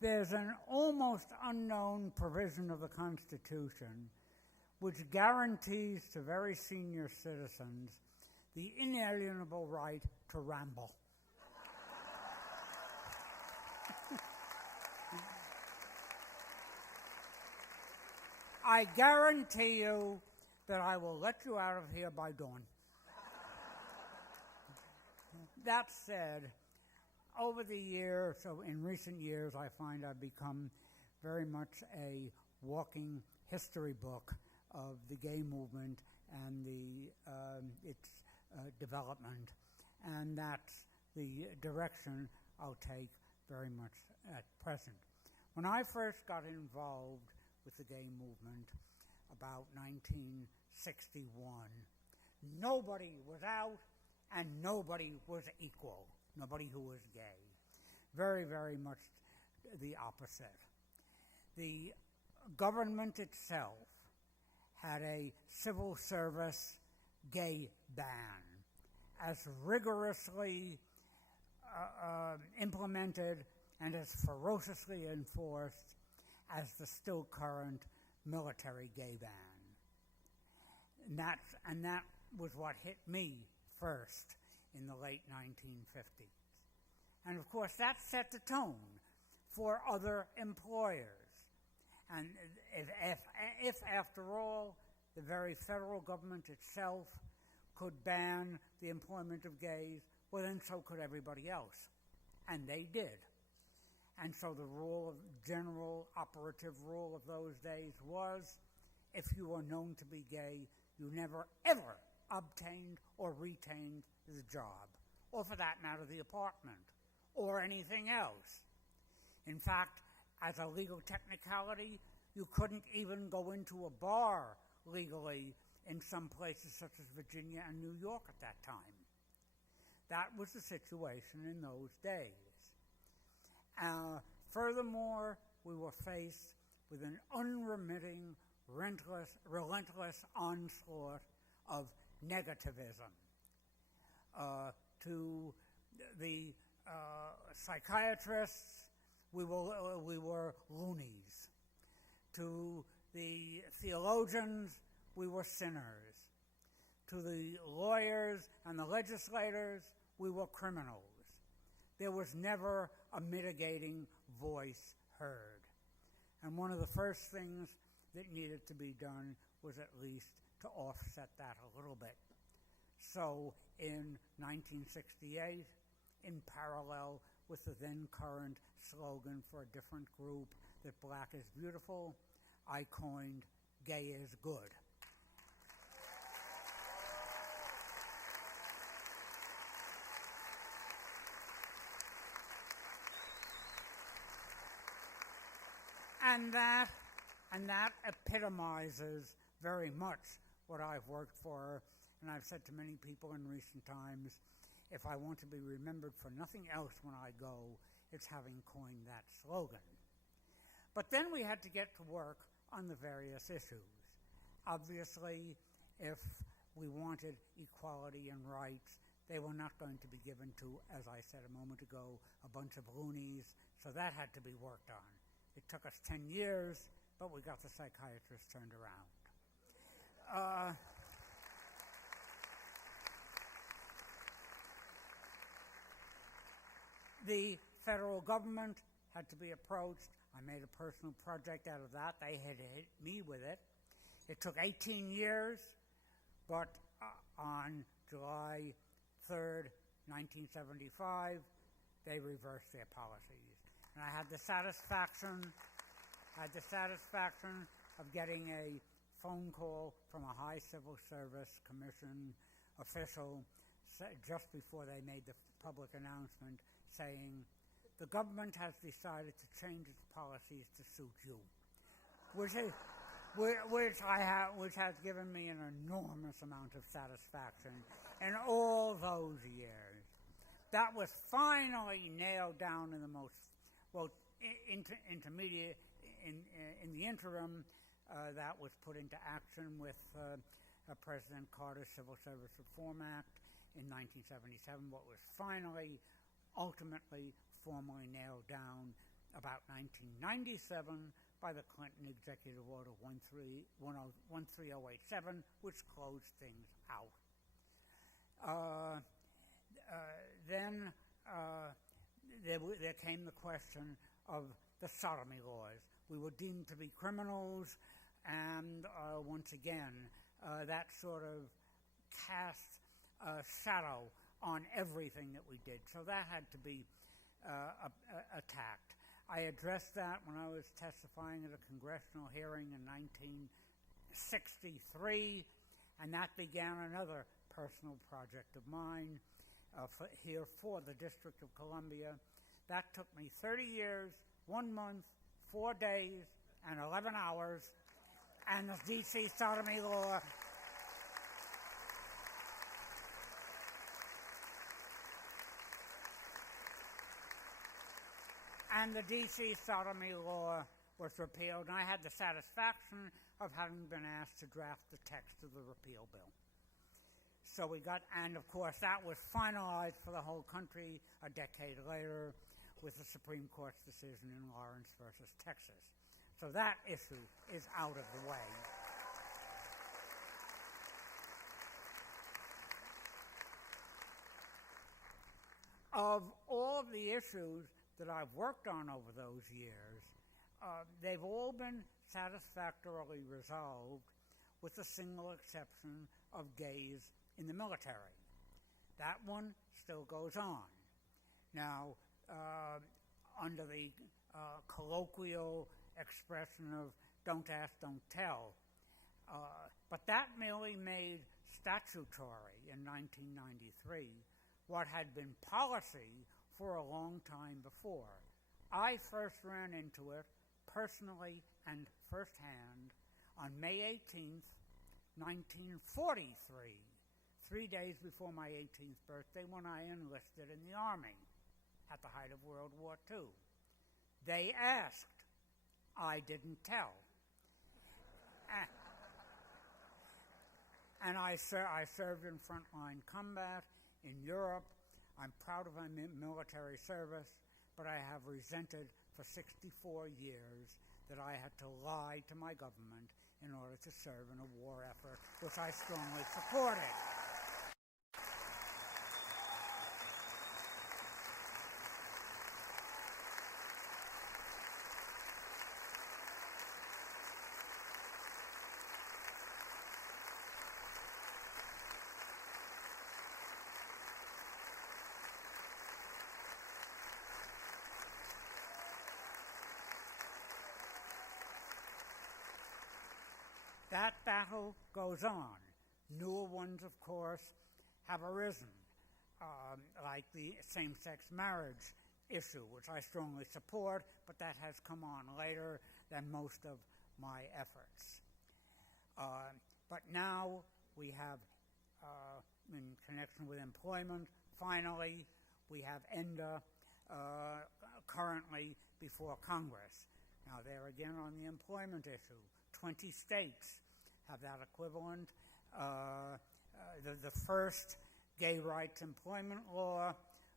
there's an almost unknown provision of the Constitution which guarantees to very senior citizens the inalienable right to ramble. I guarantee you that I will let you out of here by dawn. That said, over the years, so in recent years, I find I've become very much a walking history book of the gay movement and its development, and that's the direction I'll take very much at present. When I first got involved with the gay movement about 1961, nobody was out and nobody was equal, nobody who was gay. Very, very much the opposite. The government itself had a civil service gay ban as rigorously implemented and as ferociously enforced as the still current military gay ban. And that was what hit me first in the late 1950s. And of course that set the tone for other employers. And if after all, the very federal government itself could ban the employment of gays, well then so could everybody else. And they did. And so the general operative rule of those days was, if you were known to be gay, you never ever obtained or retained the job, or for that matter, the apartment, or anything else. In fact, as a legal technicality, you couldn't even go into a bar legally in some places such as Virginia and New York at that time. That was the situation in those days. Furthermore, we were faced with an unremitting, relentless onslaught of negativism. To the psychiatrists, we were loonies. To the theologians, we were sinners. To the lawyers and the legislators, we were criminals. There was never a mitigating voice heard. And one of the first things that needed to be done was at least to offset that a little bit. So in 1968, in parallel with the then current slogan for a different group, that black is beautiful, I coined gay is good. And that epitomizes very much what I've worked for, and I've said to many people in recent times, if I want to be remembered for nothing else when I go, it's having coined that slogan. But then we had to get to work on the various issues. Obviously, if we wanted equality and rights, they were not going to be given to, as I said a moment ago, a bunch of loonies, so that had to be worked on. It took us 10 years, but we got the psychiatrists turned around. The federal government had to be approached. I made a personal project out of that. They had hit me with it. It took 18 years, but on July 3rd, 1975, they reversed their policies. And I had the satisfaction of getting a phone call from a high civil service commission official just before they made the public announcement saying, the government has decided to change its policies to suit you, which has given me an enormous amount of satisfaction in all those years. That was finally nailed down in the most intermediate, in the interim, that was put into action with President Carter's Civil Service Reform Act in 1977. What was finally, ultimately, formally nailed down about 1997 by the Clinton Executive Order 13087, which closed things out. Then there came the question of the sodomy laws. We were deemed to be criminals, and once again, that sort of cast a shadow on everything that we did. So that had to be attacked. I addressed that when I was testifying at a congressional hearing in 1963, and that began another personal project of mine here for the District of Columbia. That took me 30 years, 1 month, 4 days, and 11 hours, and the D.C. sodomy law was repealed, and I had the satisfaction of having been asked to draft the text of the repeal bill. So we got, and of course that was finalized for the whole country a decade later with the Supreme Court's decision in Lawrence versus Texas. So that issue is out of the way. Of all of the issues that I've worked on over those years, they've all been satisfactorily resolved with the single exception of gays in the military. That one still goes on. Now, under the colloquial expression of don't ask, don't tell, but that merely made statutory in 1993 what had been policy for a long time before. I first ran into it personally and firsthand on May 18th, 1943, 3 days before my 18th birthday, when I enlisted in the Army at the height of World War II. They asked, I didn't tell. And I served in frontline combat in Europe. I'm proud of my military service, but I have resented for 64 years that I had to lie to my government in order to serve in a war effort, which I strongly supported. That battle goes on. Newer ones, of course, have arisen, like the same-sex marriage issue, which I strongly support, but that has come on later than most of my efforts. But now we have, in connection with employment, finally, we have ENDA currently before Congress. Now, there again on the employment issue, 20 states have that equivalent. The first gay rights employment law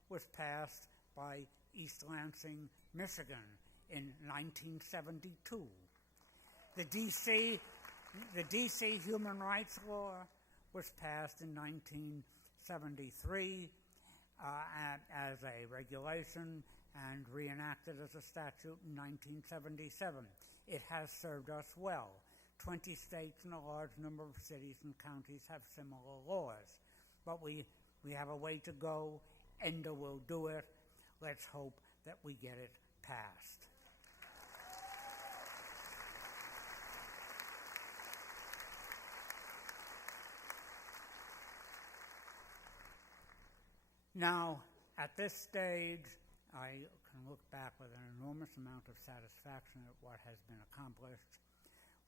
was passed by East Lansing, Michigan in 1972. The DC Human Rights Law was passed in 1973 as a regulation and reenacted as a statute in 1977. It has served us well. 20 states and a large number of cities and counties have similar laws. But we have a way to go. ENDA will do it. Let's hope that we get it passed. Now, at this stage, I can look back with an enormous amount of satisfaction at what has been accomplished.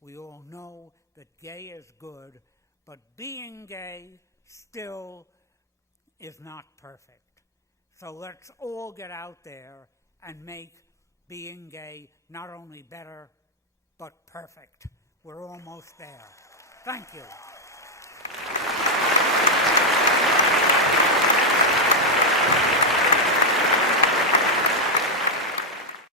We all know that gay is good, but being gay still is not perfect. So let's all get out there and make being gay not only better, but perfect. We're almost there. Thank you.